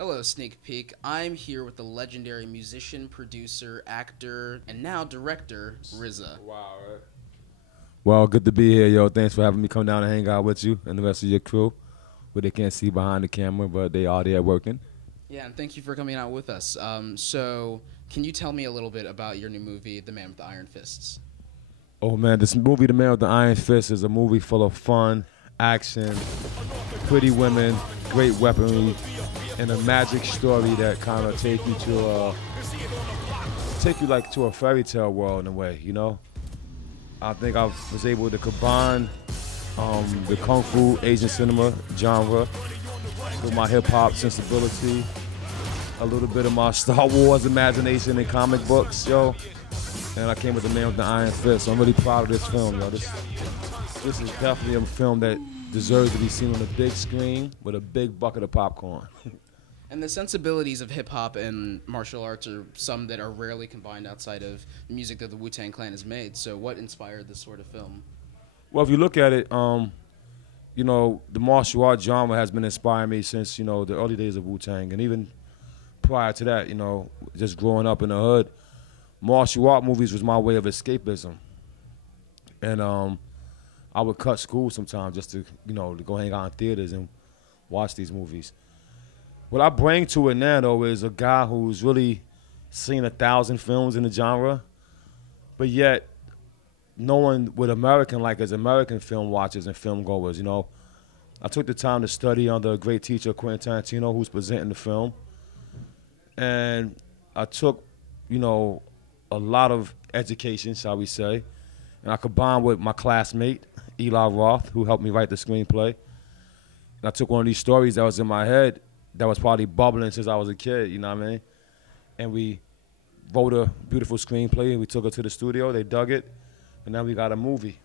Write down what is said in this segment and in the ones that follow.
Hello, Sneak Peek. I'm here with the legendary musician, producer, actor, and now director, RZA. Wow, right? Well, good to be here, yo. Thanks for having me come down and hang out with you and the rest of your crew, who they can't see behind the camera, but they are there working. Yeah, and thank you for coming out with us. So, can you tell me a little bit about your new movie, The Man with the Iron Fists? Oh, man, this movie, The Man with the Iron Fist, is a movie full of fun, action, pretty women, great weaponry, and a magic story that kind of take you like to a fairy tale world in a way, you know? I think I was able to combine the Kung Fu Asian cinema genre with my hip hop sensibility, a little bit of my Star Wars imagination and comic books, yo. And I came with The Man with the Iron Fist. So I'm really proud of this film, yo. This is definitely a film that deserves to be seen on a big screen with a big bucket of popcorn. And the sensibilities of hip-hop and martial arts are some that are rarely combined outside of the music that the Wu-Tang Clan has made. So what inspired this sort of film? Well, if you look at it, you know, the martial art genre has been inspiring me since, you know, the early days of Wu-Tang. And even prior to that, you know, just growing up in the hood, martial art movies was my way of escapism. And I would cut school sometimes just to, you know, to go hang out in theaters and watch these movies. What I bring to it now, though, is a guy who's really seen 1,000 films in the genre, but yet no one with American like as American film watchers and film goers, you know. I took the time to study under a great teacher, Quentin Tarantino, who's presenting the film. And I took, you know, a lot of education, shall we say, and I combined with my classmate, Eli Roth, who helped me write the screenplay. And I took one of these stories that was in my head that was probably bubbling since I was a kid, you know what I mean? And we wrote a beautiful screenplay, and we took it to the studio, they dug it, and now we got a movie.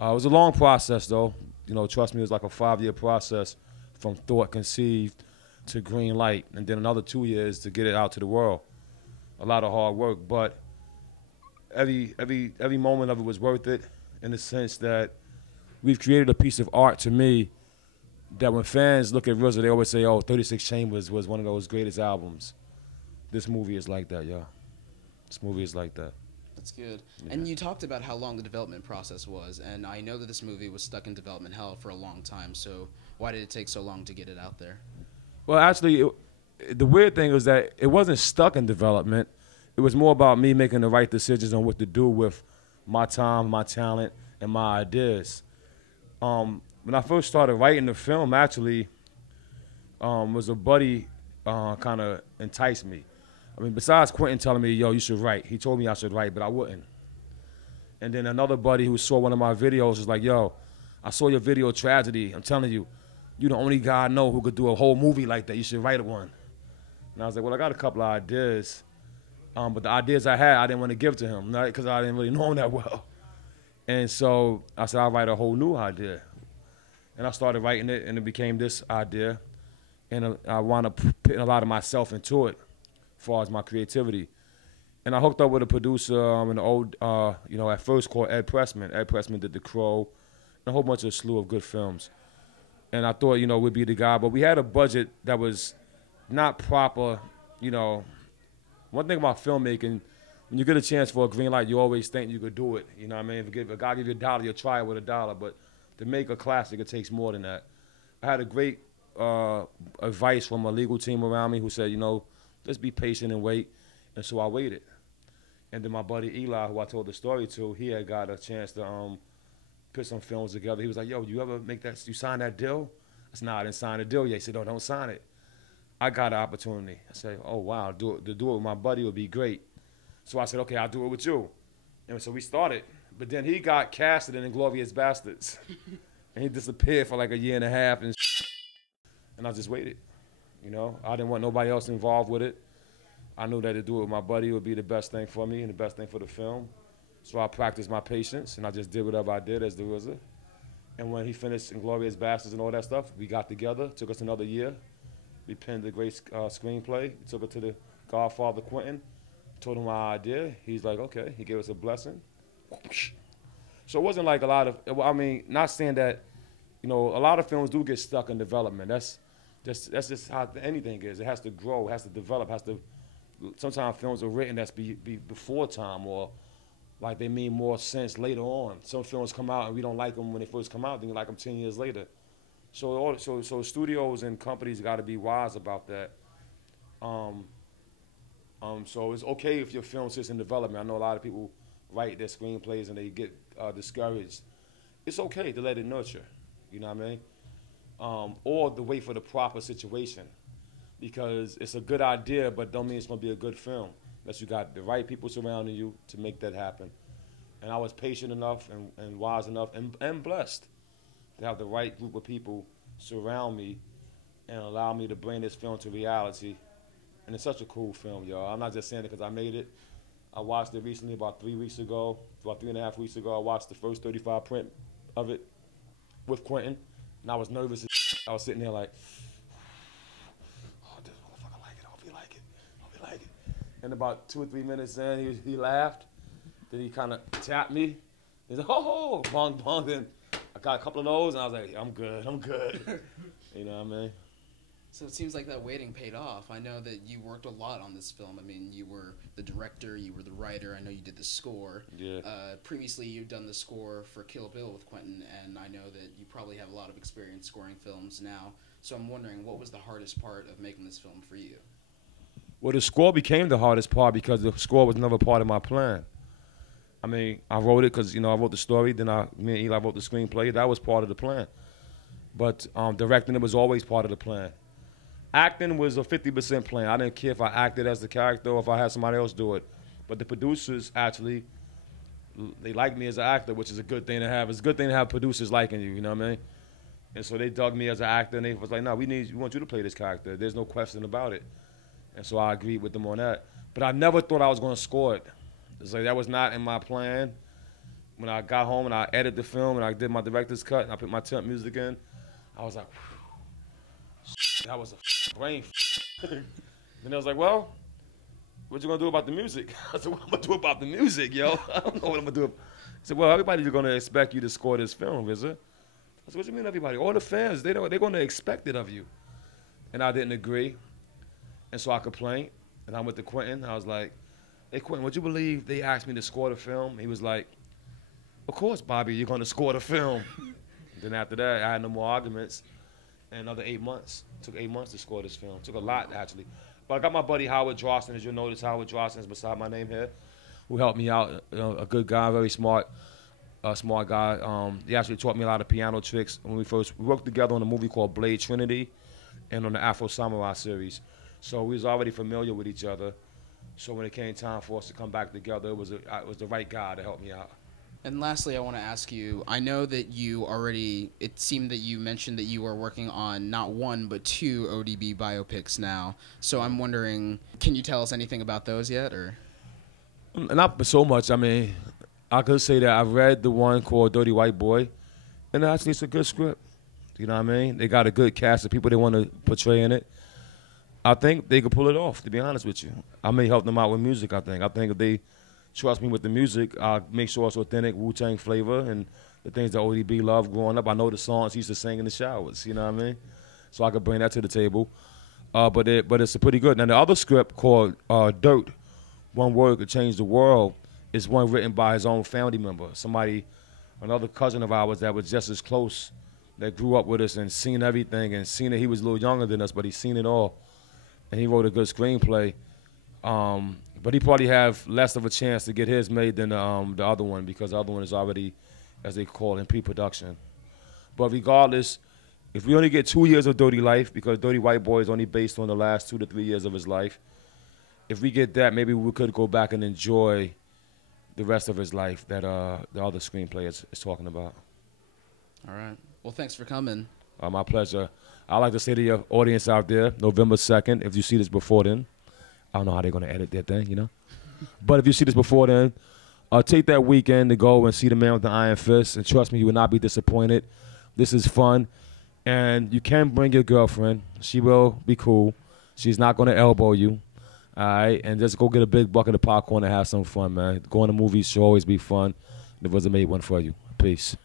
It was a long process, though. You know, trust me, it was like a 5-year process from thought conceived to green light, and then another 2 years to get it out to the world. A lot of hard work, but every moment of it was worth it in the sense that we've created a piece of art, to me, that when fans look at RZA, they always say, oh, 36 Chambers was one of those greatest albums. This movie is like that, yeah. This movie is like that. That's good. Yeah. And you talked about how long the development process was, and I know that this movie was stuck in development hell for a long time, so why did it take so long to get it out there? Well, actually, the weird thing was that it wasn't stuck in development. It was more about me making the right decisions on what to do with my time, my talent, and my ideas. When I first started writing the film, actually, was a buddy kind of enticed me. I mean, besides Quentin telling me, yo, you should write. He told me I should write, but I wouldn't. And then another buddy who saw one of my videos was like, yo, I saw your video, Tragedy. I'm telling you, you're the only guy I know who could do a whole movie like that. You should write one. And I was like, well, I got a couple of ideas. But the ideas I had, I didn't want to give to him, right? Because I didn't really know him that well. And so I said, I'll write a whole new idea. And I started writing it, and it became this idea. And I wound up putting a lot of myself into it as far as my creativity. And I hooked up with a producer in the old, you know, at first called Ed Pressman. Ed Pressman did The Crow and a whole bunch of a slew of good films. And I thought, you know, we'd be the guy. But we had a budget that was not proper, you know. One thing about filmmaking, when you get a chance for a green light, you always think you could do it. You know what I mean? If a guy give you $1, you'll try it with $1. But to make a classic, it takes more than that. I had a great advice from a legal team around me who said, you know, just be patient and wait. And so I waited. And then my buddy Eli, who I told the story to, he had got a chance to put some films together. He was like, yo, you ever make that, you sign that deal? I said, nah, I didn't sign the deal yet. He said, no, don't sign it. I got an opportunity. I said, oh, wow, to do it with my buddy would be great. So I said, okay, I'll do it with you. And so we started. But then he got casted in Inglourious Basterds. And he disappeared for like a year and a half. And I just waited. You know, I didn't want nobody else involved with it. I knew that to do it with my buddy would be the best thing for me and the best thing for the film. So I practiced my patience, and I just did whatever I did as the RZA. And when he finished Inglourious Basterds and all that stuff, we got together. Took us another year. We penned a great screenplay. We took it to the Godfather Quentin. Told him my idea. He's like, okay. He gave us a blessing. So it wasn't like a lot of, I mean, not saying that, you know, a lot of films do get stuck in development. That's That's just how anything is. It has to grow, it has to develop, has to. Sometimes films are written that's be before time, or like they mean more sense later on. Some films come out and we don't like them when they first come out, then you like them 10 years later. So studios and companies got to be wise about that. So it's okay if your film sits in development. I know a lot of people write their screenplays and they get discouraged. It's okay to let it nurture, you know what I mean? Or to wait for the proper situation, because it's a good idea, but don't mean it's gonna be a good film unless you got the right people surrounding you to make that happen. And I was patient enough and wise enough and blessed to have the right group of people surround me and allow me to bring this film to reality. And it's such a cool film, y'all. I'm not just saying it because I made it. I watched it recently about 3 weeks ago, about 3.5 weeks ago. I watched the first 35 print of it with Quentin, and I was nervous as I was sitting there like, oh, this motherfucker like it. I hope he like it. I hope he like it. And about 2 or 3 minutes in, he laughed. Then he kind of tapped me. He's like, ho, bong, bong. Then I got a couple of those, and I was like, I'm good. You know what I mean? So it seems like that waiting paid off. I know that you worked a lot on this film. I mean, you were the director, you were the writer. I know you did the score. Yeah. Previously, you've done the score for Kill Bill with Quentin, and I know that you probably have a lot of experience scoring films now. So I'm wondering, what was the hardest part of making this film for you? Well, the score became the hardest part because the score was never part of my plan. I mean, I wrote it because, I wrote the story. Then me and Eli wrote the screenplay. That was part of the plan. But directing it was always part of the plan. Acting was a 50% plan. I didn't care if I acted as the character or if I had somebody else do it. But the producers actually, they liked me as an actor, which is a good thing to have. It's a good thing to have producers liking you, you know what I mean? And so they dug me as an actor, and they was like, no, we want you to play this character. There's no question about it. And so I agreed with them on that. But I never thought I was going to score it. It's like that was not in my plan. When I got home and I edited the film and I did my director's cut and I put my temp music in, I was like, that was a brain. Then I was like, well, what you gonna do about the music? I said, what am I gonna do about the music, yo? I don't know what I'm gonna do. He said, well, everybody's gonna expect you to score this film, RZA. I said, what you mean everybody? All the fans, they're gonna expect it of you. And I didn't agree. And so I complained. And I went to Quentin. I was like, hey, Quentin, would you believe they asked me to score the film? He was like, of course, Bobby, you're gonna score the film. Then after that, I had no more arguments. And another 8 months. It took 8 months to score this film. It took a lot, actually. But I got my buddy Howard Drawson. As you'll notice, Howard Drawson is beside my name here, who helped me out. A good guy, very smart guy. He actually taught me a lot of piano tricks. When we worked together on a movie called Blade Trinity and on the Afro Samurai series. So we was already familiar with each other. So when it came time for us to come back together, it was the right guy to help me out. And lastly, I want to ask you, I know that it seemed that you mentioned that you are working on not one, but 2 ODB biopics now. So I'm wondering, can you tell us anything about those yet, or? Not so much. I mean, I could say that I read the one called Dirty White Boy, and actually it's a good script. You know what I mean? They got a good cast of people they want to portray in it. I think they could pull it off, to be honest with you. I may help them out with music, I think. I think if they trust me with the music, I'll make sure it's authentic Wu-Tang flavor and the things that ODB loved growing up. I know the songs he used to sing in the showers, you know what I mean? So I could bring that to the table. But it's pretty good. Now the other script called Dirt, One Word Could Change the World, is one written by his own family member, another cousin of ours that was just as close, that grew up with us and seen everything and seen it. He was a little younger than us, but he's seen it all. And he wrote a good screenplay. But he probably have less of a chance to get his made than the other one, because the other one is already, as they call it, in pre-production. But regardless, if we only get 2 years of Dirty Life, because Dirty White Boy is only based on the last 2 to 3 years of his life, if we get that, maybe we could go back and enjoy the rest of his life that the other screenplay is talking about. All right. Well, thanks for coming. My pleasure. I'd like to say to your audience out there, November 2nd, if you see this before then, I don't know how they're going to edit that thing, you know? But if you see this before then, take that weekend to go and see The Man with the Iron Fist. And trust me, you will not be disappointed. This is fun. And you can bring your girlfriend. She will be cool. She's not going to elbow you. All right? And just go get a big bucket of popcorn and have some fun, man. Going to movies should always be fun. The RZA made one for you. Peace.